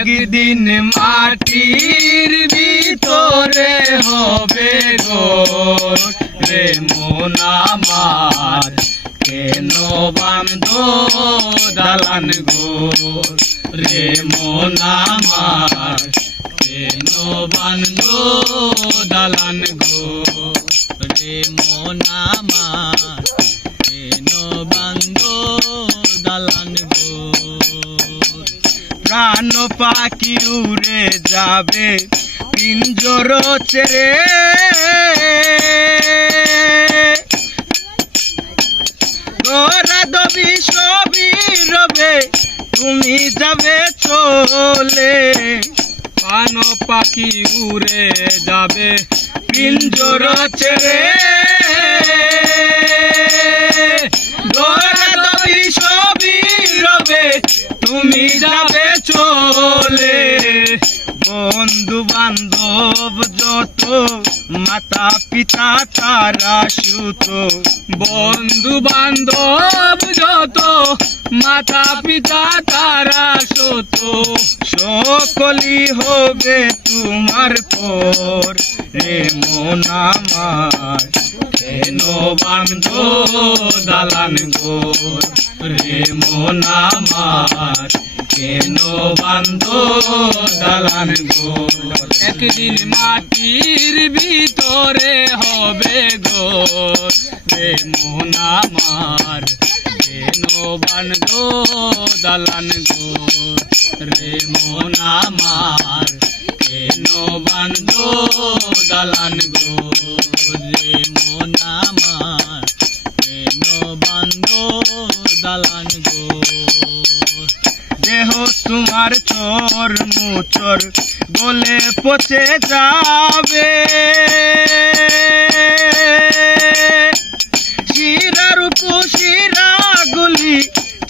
একদিন মাটির ভিতরে হবে ঘর রে মন আমার, কেন বাঁধো দালান ঘর রে মন আমার, কেন বাঁধো দালান ঘর রে মন আমার, কেন বাঁধো দালান ঘর। প্রাণ পাখি উড়ে যাবে পিঞ্জর ছেড়ে, তোরা দবি সবই রবে তুমি যাবে চলে। প্রাণ পাখি উড়ে যাবে পিঞ্জর ছেড়ে, তোরা দবি সবই রবে তুমি যাবে চলে। বন্ধু বান্ধব যত মাতা পিতা তারা সুত, বন্ধু বান্ধব যত মাতা পিতা তারা সুত, সকলই হবে তোমার পর রে মন আমার, কেন বাঁধো দালান ঘর রে মন আমার, কেন বাঁধো দালান ঘর। একদিন মাটির ভিতরে হবে ঘর রে মন আমার, কেন বাঁধো দালান ঘর রে মন আমার, কেন বাঁধো দালান ঘর রে মন আমার, কেন বাঁধো দালান ঘর। দেহ তোমার চর মুচর গলে পচে যাবে, শিরার উপশিরা গুলি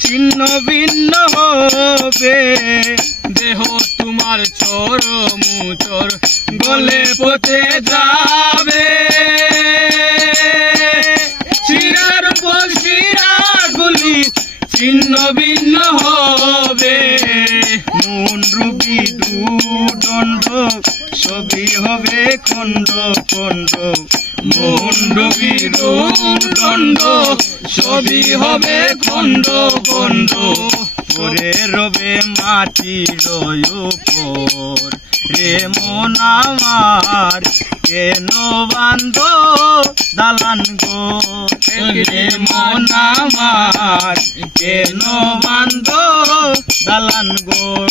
ছিন্ন ভিন্ন হবে। দেহ তোমার চর মুচর গলে পচে যাবে, শিরার উপশিরা গুলি ছিন্ন ভিন্ন হবে। মন রূপী দুদণ্ড সবই হবে খণ্ড খণ্ড, মন রূপী দুদণ্ড সবই হবে খণ্ড খণ্ড। পরে রবে মাটির উপর রে মন আমার, কেন বাঁধো দালান ঘর রে মন আমার, কেন বাঁধো দালান ঘর।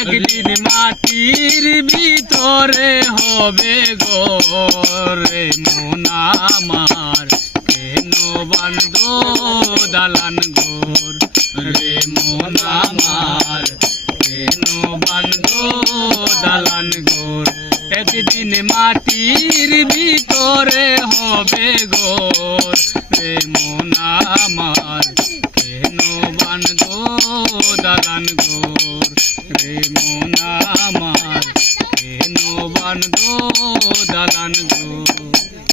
একদিন মাটির ভিতরে হবে ঘর রে মন আমার, কেন বাঁধো দালান ঘর রে মন আমার, কেন বাঁধো দালান ঘর। একদিন মাটির ভিতরে হবে ঘর রে মন আমার, কেন বাঁধো দালান ঘর রে মন আমার, কেন বাঁধো দালান ঘর।